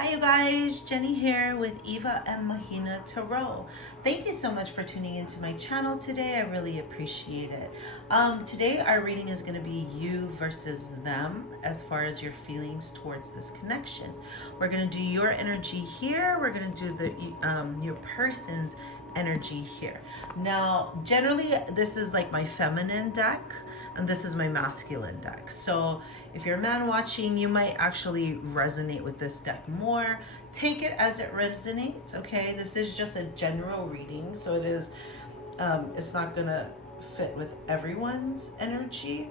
Hi you guys, Jenny here with Eva and Mahina Tarot. Thank you so much for tuning into my channel today. I really appreciate it. Today our reading is going to be you versus them as far as your feelings towards this connection. We're going to do your energy here. We're going to do the your person's energy here. Now, generally this is like my feminine deck and this is my masculine deck. So if you're a man watching, you might actually resonate with this deck more. Take it as it resonates, okay? This is just a general reading, so it is it's not gonna fit with everyone's energy.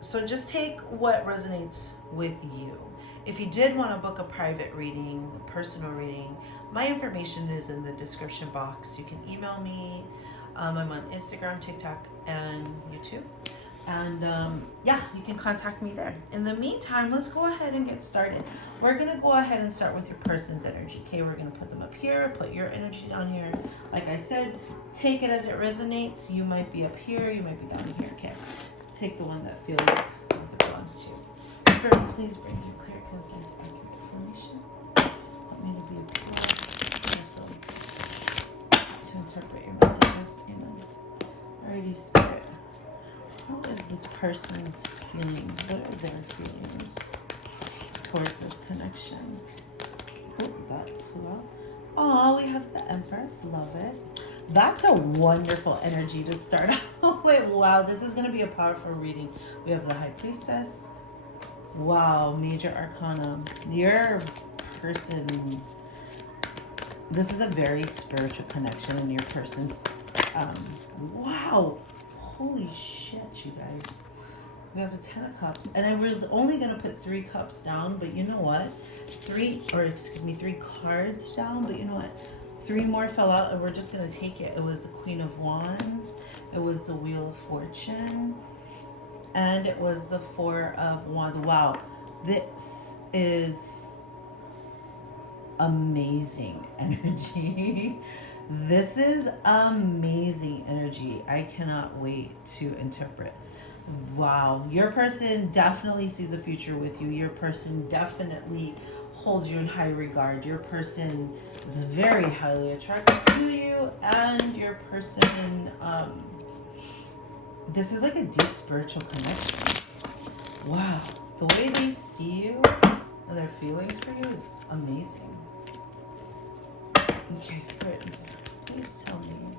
So just take what resonates with you. If you did want to book a private reading, a personal reading, my information is in the description box. You can email me. I'm on Instagram, TikTok, and YouTube. And yeah, you can contact me there. In the meantime, let's go ahead and get started. We're going to go ahead and start with your person's energy. Okay, we're going to put them up here, put your energy down here. Like I said, take it as it resonates. You might be up here, you might be down here. Okay, take the one that feels like it belongs to you. Spirit, please bring through clear, concise, accurate information. Help me to be a pure vessel to interpret your messages. Amen. Alrighty, Spirit. How is this person's feelings? What are their feelings towards this connection? Oh, that flew out. Oh, we have the Empress. Love it. That's a wonderful energy to start out with. Wow, this is going to be a powerful reading. We have the High Priestess. Wow, Major Arcana. Your person, this is a very spiritual connection in your person's, wow. Holy shit, you guys. We have the 10 of Cups. And I was only going to put 3 cups down, but you know what? 3 cards down, but you know what? 3 more fell out, and we're just going to take it. It was the Queen of Wands. It was the Wheel of Fortune. And it was the 4 of Wands. Wow. This is amazing energy. This is amazing energy. I cannot wait to interpret. Wow. Your person definitely sees a future with you. Your person definitely holds you in high regard. Your person is very highly attracted to you. And your person, this is like a deep spiritual connection. Wow. The way they see you and their feelings for you is amazing. Okay, Spirit, please tell me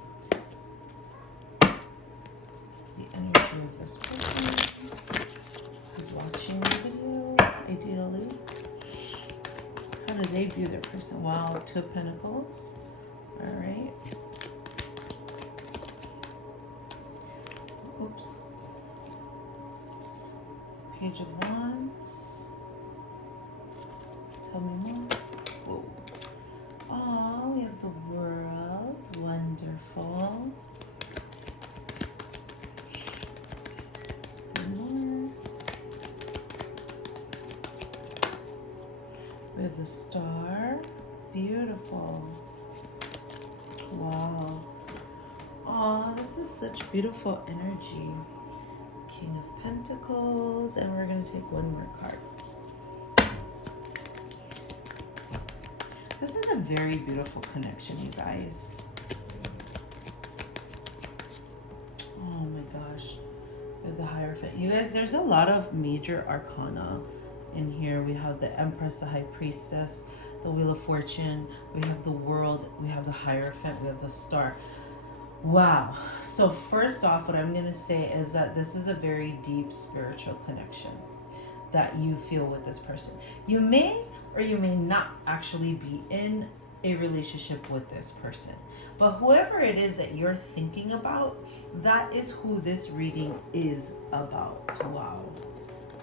the energy of this person who's watching the video, ideally. How do they view their person? Wow, 2 of Pentacles. All right. Oops. Page of Wands. Tell me more. Whoa. Oh, we have the World. Wonderful. More. We have the Star. Beautiful. Wow. Oh, this is such beautiful energy. King of Pentacles. And we're going to take one more card. This is a very beautiful connection, you guys. Oh my gosh. We have the Hierophant. You guys, there's a lot of major arcana in here. We have the Empress, the High Priestess, the Wheel of Fortune. We have the World. We have the Hierophant. We have the Star. Wow. So first off, what I'm going to say is that this is a very deep spiritual connection that you feel with this person. You may or you may not actually be in a relationship with this person. But whoever it is that you're thinking about, that is who this reading is about. Wow.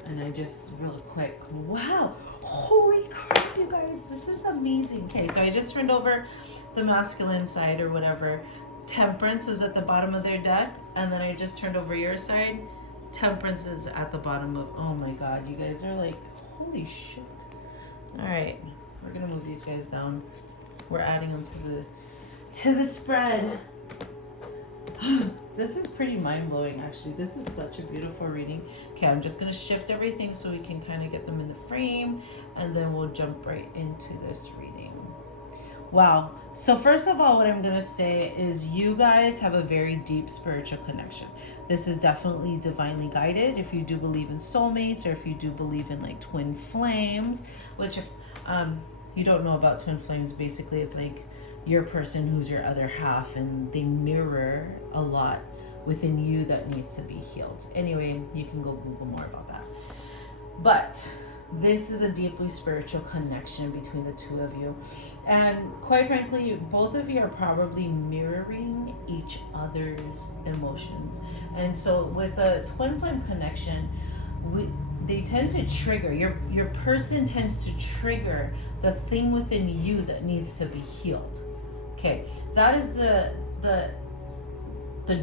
And I just really quick, wow. Holy crap, you guys. This is amazing. Okay, so I just turned over the masculine side or whatever. Temperance is at the bottom of their deck. And then I just turned over your side. Temperance is at the bottom of, oh my God, you guys are like, holy shit. All right, we're gonna move these guys down. We're adding them to the spread. this is pretty mind-blowing, actually. This is such a beautiful reading. Okay, I'm just going to shift everything so we can kind of get them in the frame, and then we'll jump right into this reading. Wow. So first of all, what I'm going to say is you guys have a very deep spiritual connection. This is definitely divinely guided. If you do believe in soulmates, or if you do believe in like twin flames, which if you don't know about twin flames, basically it's like your person who's your other half, and they mirror a lot within you that needs to be healed. Anyway, you can go Google more about that. But this is a deeply spiritual connection between the two of you. And quite frankly, both of you are probably mirroring each other's emotions. And so with a twin flame connection, they tend to trigger, your person tends to trigger the thing within you that needs to be healed. Okay, that is the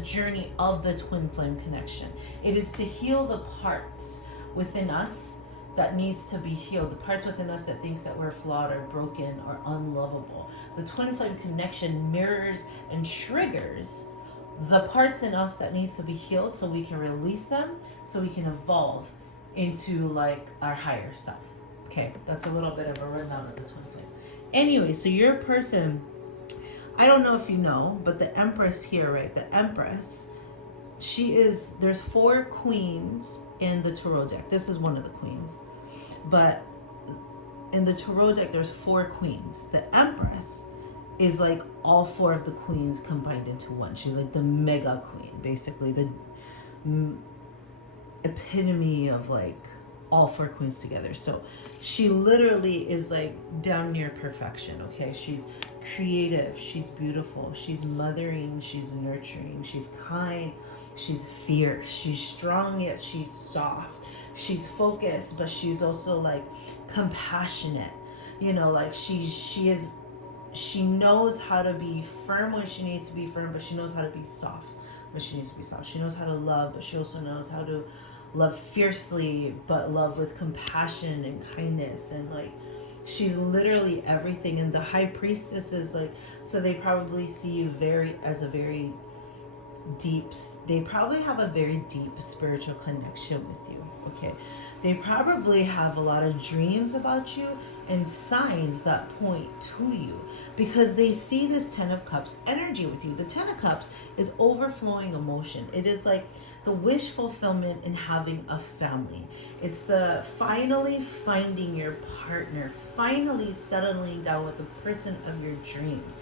journey of the twin flame connection. It is to heal the parts within us that needs to be healed, the parts within us that thinks that we're flawed or broken or unlovable. The twin flame connection mirrors and triggers the parts in us that needs to be healed, so we can release them, so we can evolve into like our higher self. Okay, that's a little bit of a rundown of the twin flame. Anyway, so your person, I don't know if you know, but the Empress here, right? The Empress, there's 4 queens in the tarot deck. This is one of the queens. But in the tarot deck, there's 4 queens. The Empress is like all 4 of the queens combined into one. She's like the mega queen, basically the epitome of like all 4 queens together. So she literally is like down near perfection. Okay, she's creative, she's beautiful, she's mothering, she's nurturing, she's kind, she's fierce, she's strong, yet she's soft, she's focused, but she's also like compassionate. You know, like she knows how to be firm when she needs to be firm, but she knows how to be soft but she needs to be soft. She knows how to love, but she also knows how to love fiercely, but love with compassion and kindness. And like, she's literally everything. And the High Priestess is like, so they probably see you as a very deep, they probably have a very deep spiritual connection with you. Okay, they probably have a lot of dreams about you and signs that point to you, because they see this 10 of Cups energy with you. The 10 of Cups is overflowing emotion. It is like the wish fulfillment in having a family. It's the finally finding your partner, finally settling down with the person of your dreams,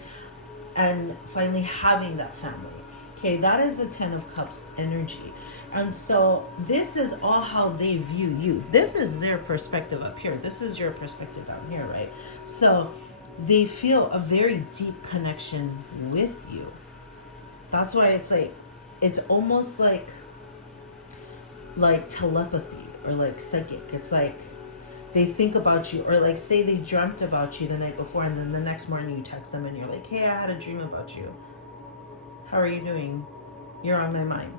and finally having that family. Okay, that is the 10 of Cups energy. And so this is all how they view you. This is their perspective up here. This is your perspective down here, right? So they feel a very deep connection with you. That's why it's like, it's almost like telepathy or like psychic. It's like they think about you, or like say they dreamt about you the night before, and then the next morning you text them and you're like, hey, I had a dream about you. How are you doing? You're on my mind.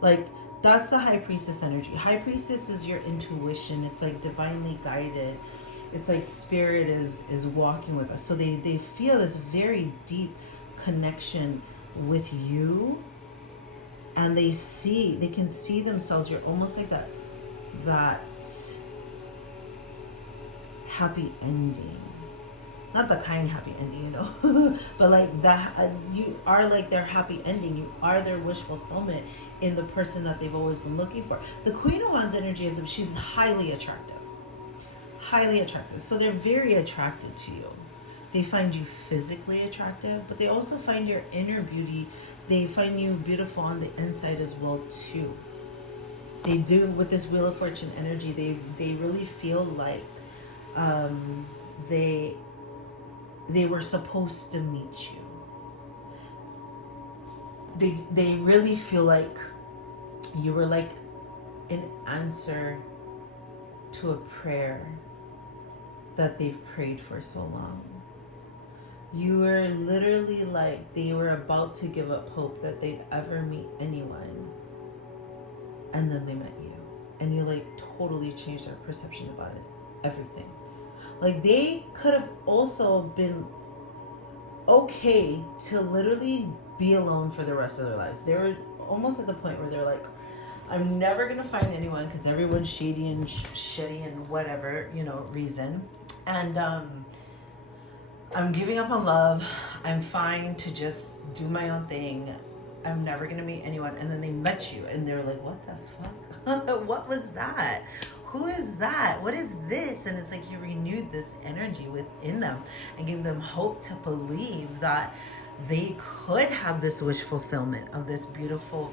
Like, that's the High Priestess energy. High Priestess is your intuition. It's like divinely guided. It's like spirit is walking with us. So they feel this very deep connection with you, and they can see themselves. You're almost like that happy ending. Not the kind happy ending, you know, but like that, you are like their happy ending. You are their wish fulfillment in the person that they've always been looking for. The Queen of Wands energy is if she's highly attractive. Highly attractive. So they're very attracted to you. They find you physically attractive, but they also find your inner beauty. They find you beautiful on the inside as well too. They do, with this Wheel of Fortune energy, they really feel like they were supposed to meet you. They really feel like you were like an answer to a prayer that they've prayed for so long. You were literally like they were about to give up hope that they'd ever meet anyone, and then they met you, and you like totally changed their perception about it, everything. Like, they could have also been okay to literally be alone for the rest of their lives. They were almost at the point where they're like, I'm never going to find anyone because everyone's shady and shitty and whatever, reason. And I'm giving up on love. I'm fine to just do my own thing. I'm never going to meet anyone. And then they met you and they're like, what the fuck? What was that? Who is that? What is this? And it's like you renewed this energy within them and gave them hope to believe that they could have this wish fulfillment of this beautiful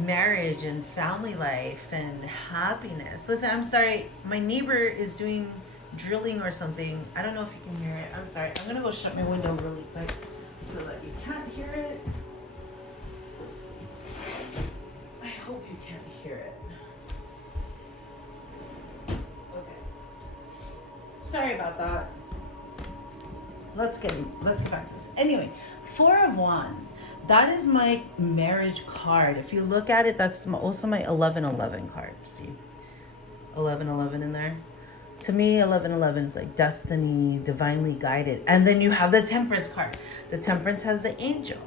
marriage and family life and happiness. Listen, I'm sorry. My neighbor is doing drilling or something. I don't know if you can hear it. I'm sorry. I'm going to go shut my window really quick so that you can't hear it. I hope you can't hear it. Okay. Sorry about that. Let's get back to this. Anyway, Four of Wands. That is my marriage card. If you look at it, that's also my 1111 card. See? 1111 in there. To me, 1111 is like destiny, divinely guided. And then you have the Temperance card. The Temperance has the angel.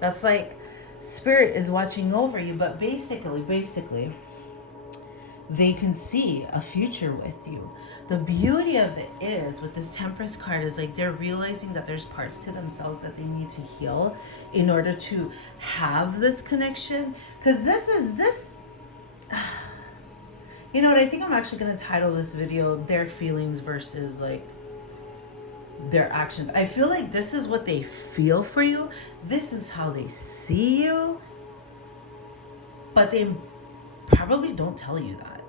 That's like spirit is watching over you. But basically, they can see a future with you. The beauty of it is with this Temperance card is like they're realizing that there's parts to themselves that they need to heal in order to have this connection. Because this you know what, I think I'm actually going to title this video their feelings versus like their actions. I feel like this is what they feel for you. This is how they see you. But they probably don't tell you that.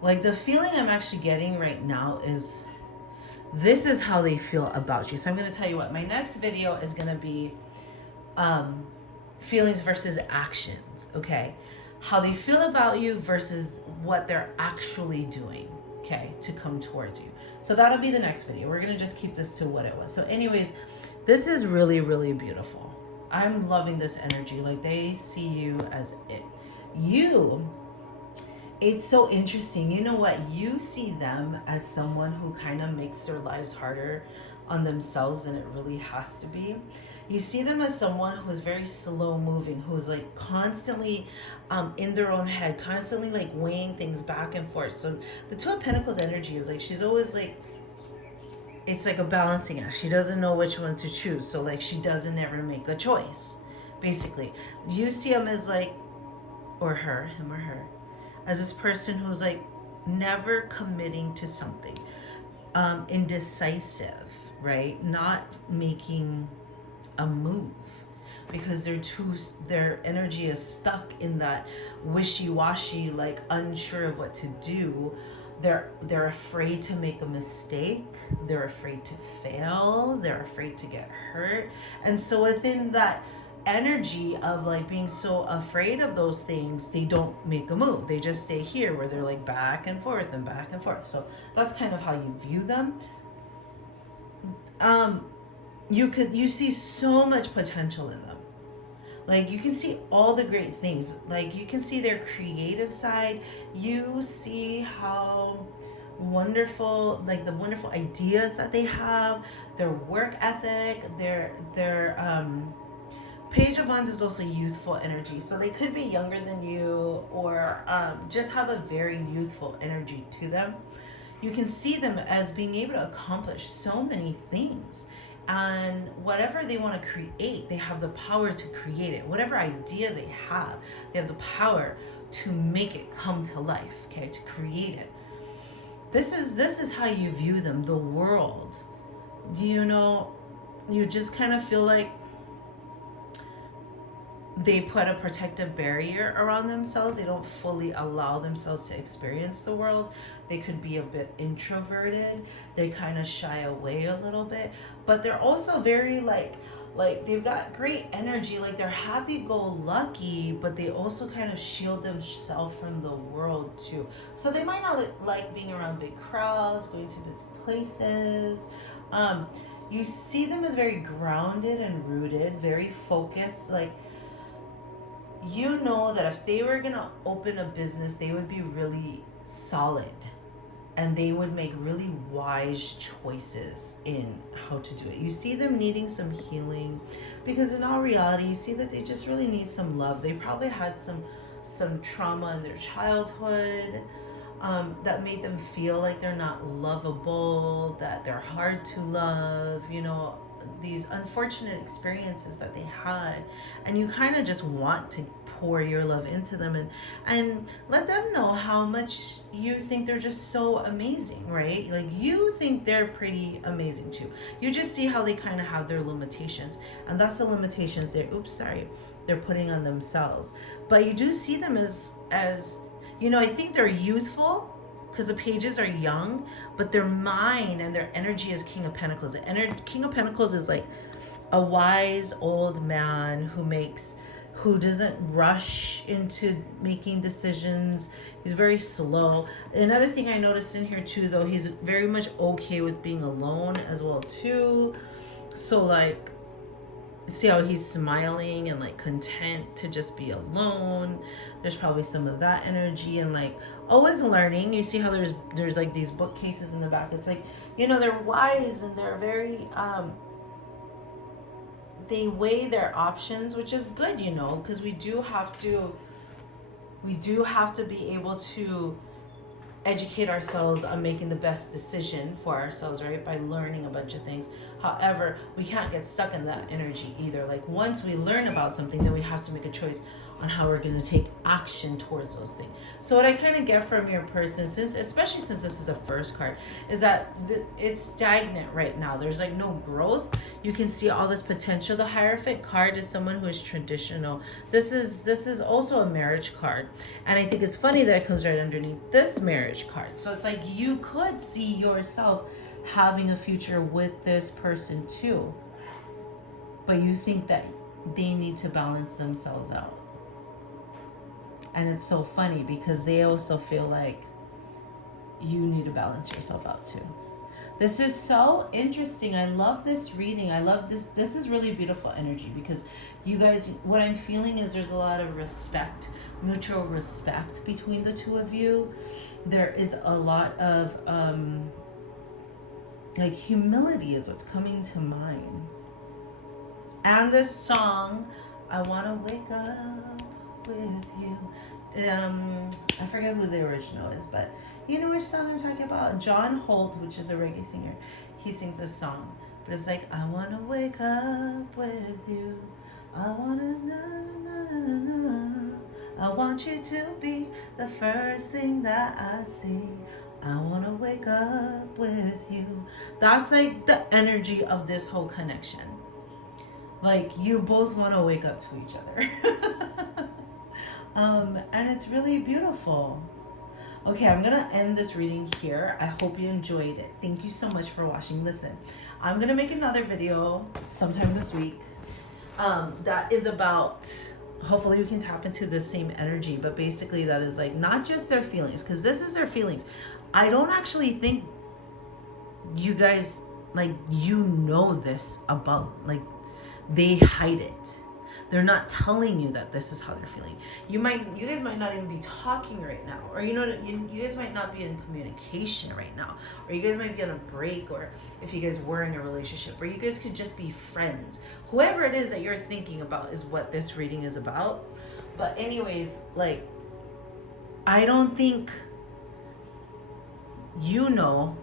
Like the feeling I'm actually getting right now is this is how they feel about you. So I'm going to tell you what, my next video is going to be feelings versus actions, okay? How they feel about you versus what they're actually doing, okay, to come towards you. So that'll be the next video. We're going to just keep this to what it was. So anyways, this is really, really beautiful. I'm loving this energy. Like they see you as it. It's so interesting. You know what? You see them as someone who kind of makes their lives harder on themselves than it really has to be. You see them as someone who's very slow moving, who's like constantly in their own head, constantly like weighing things back and forth. So the Two of Pentacles energy is like she's always like, it's like a balancing act. She doesn't know which one to choose. So like she doesn't ever make a choice. Basically, you see them as like, or her, him or her, as this person who's like never committing to something, indecisive, right? Not making a move because their energy is stuck in that wishy-washy, like unsure of what to do. They're afraid to make a mistake. They're afraid to fail. They're afraid to get hurt. And so within that energy of like being so afraid of those things, they don't make a move. They just stay here where they're like back and forth and back and forth. So that's kind of how you view them. You see so much potential in them. Like you can see all the great things. Like you can see their creative side. You see how wonderful, like the wonderful ideas that they have, their work ethic, their Page of Wands is also youthful energy. So they could be younger than you or just have a very youthful energy to them. You can see them as being able to accomplish so many things. And whatever they want to create, they have the power to create it. Whatever idea they have the power to make it come to life, okay, to create it. This is how you view them, the world. Do you know, you just kind of feel like they put a protective barrier around themselves. They don't fully allow themselves to experience the world. They could be a bit introverted. They kind of shy away a little bit. But they're also very like they've got great energy. Like they're happy-go-lucky, but they also kind of shield themselves from the world too. So they might not like being around big crowds, going to busy places. You see them as very grounded and rooted, very focused, like, you know that if they were going to open a business, they would be really solid and they would make really wise choices in how to do it. You see them needing some healing, because in all reality, you see that they just really need some love. They probably had some trauma in their childhood, that made them feel like they're not lovable, that they're hard to love, these unfortunate experiences that they had. And you kind of just want to pour your love into them, and let them know how much you think they're just so amazing, right? Like, you think they're pretty amazing too. You just see how they kind of have their limitations, and that's the limitations they're putting on themselves. But you do see them as I think they're youthful because the pages are young, but their mind and their energy is King of Pentacles. King of Pentacles is like a wise old man who doesn't rush into making decisions. He's very slow. Another thing I noticed in here too, though, he's very much okay with being alone as well too. So like, see how he's smiling and like content to just be alone. There's probably some of that energy, and like always learning. You see how there's like these bookcases in the back. It's like, they're wise, and they're very they weigh their options, which is good, because we do have to be able to educate ourselves on making the best decision for ourselves, right? By learning a bunch of things. However, we can't get stuck in that energy either. Like, once we learn about something, then we have to make a choice on how we're going to take action towards those things. So what I kind of get from your person, especially since this is the first card, is that it's stagnant right now. There's like no growth. You can see all this potential. The Hierophant card is someone who is traditional. This is also a marriage card, and I think it's funny that it comes right underneath this marriage card. So it's like, you could see yourself having a future with this person too, but you think that they need to balance themselves out. And it's so funny because they also feel like you need to balance yourself out too. This is so interesting. I love this reading. I love this. This is really beautiful energy, because you guys, what I'm feeling is there's a lot of respect, mutual respect between the two of you. There is a lot of like humility is what's coming to mind. And this song, I Want to Wake Up With You. I forget who the original is, but you know which song I'm talking about? John Holt, which is a reggae singer, he sings this song. But it's like, I want to wake up with you. I want to na. I want you to be the first thing that I see. I want to wake up with you. That's like the energy of this whole connection. Like, you both want to wake up to each other. And it's really beautiful. Okay, I'm gonna end this reading here. I hope you enjoyed it. Thank you so much for watching. Listen, I'm gonna make another video sometime this week that is about, hopefully we can tap into the same energy, but basically that is like not just their feelings, because this is their feelings. I don't actually think you guys, like, this about, like, they hide it. They're not telling you that this is how they're feeling. You guys might not even be talking right now, or you guys might not be in communication right now, or you guys might be on a break, or if you guys were in a relationship, or you guys could just be friends. Whoever it is that you're thinking about is what this reading is about. But anyways, like, I don't think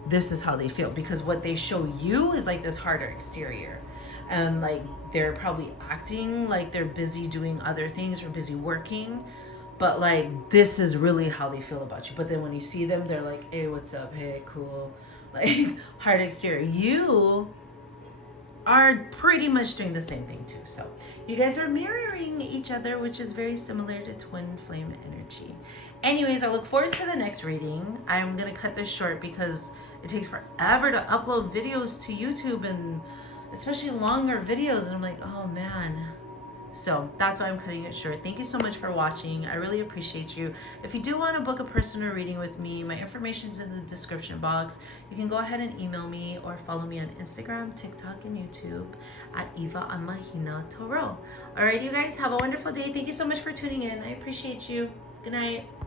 this is how they feel, because what they show you is like this harder exterior, and like they're probably acting like they're busy doing other things or busy working, but like this is really how they feel about you. But then when you see them, they're like, hey, what's up? Hey, cool. Like, hard exterior. You are pretty much doing the same thing too. So you guys are mirroring each other, which is very similar to twin flame energy. Anyways, I look forward to the next reading. I'm gonna cut this short because it takes forever to upload videos to YouTube, and especially longer videos, and I'm like, oh man. So that's why I'm cutting it short. Thank you so much for watching. I really appreciate you. If you do want to book a personal reading with me, my information is in the description box. You can go ahead and email me or follow me on Instagram, TikTok, and YouTube at Eva and Mahina Toro. All right, you guys, have a wonderful day. Thank you so much for tuning in. I appreciate you. Good night.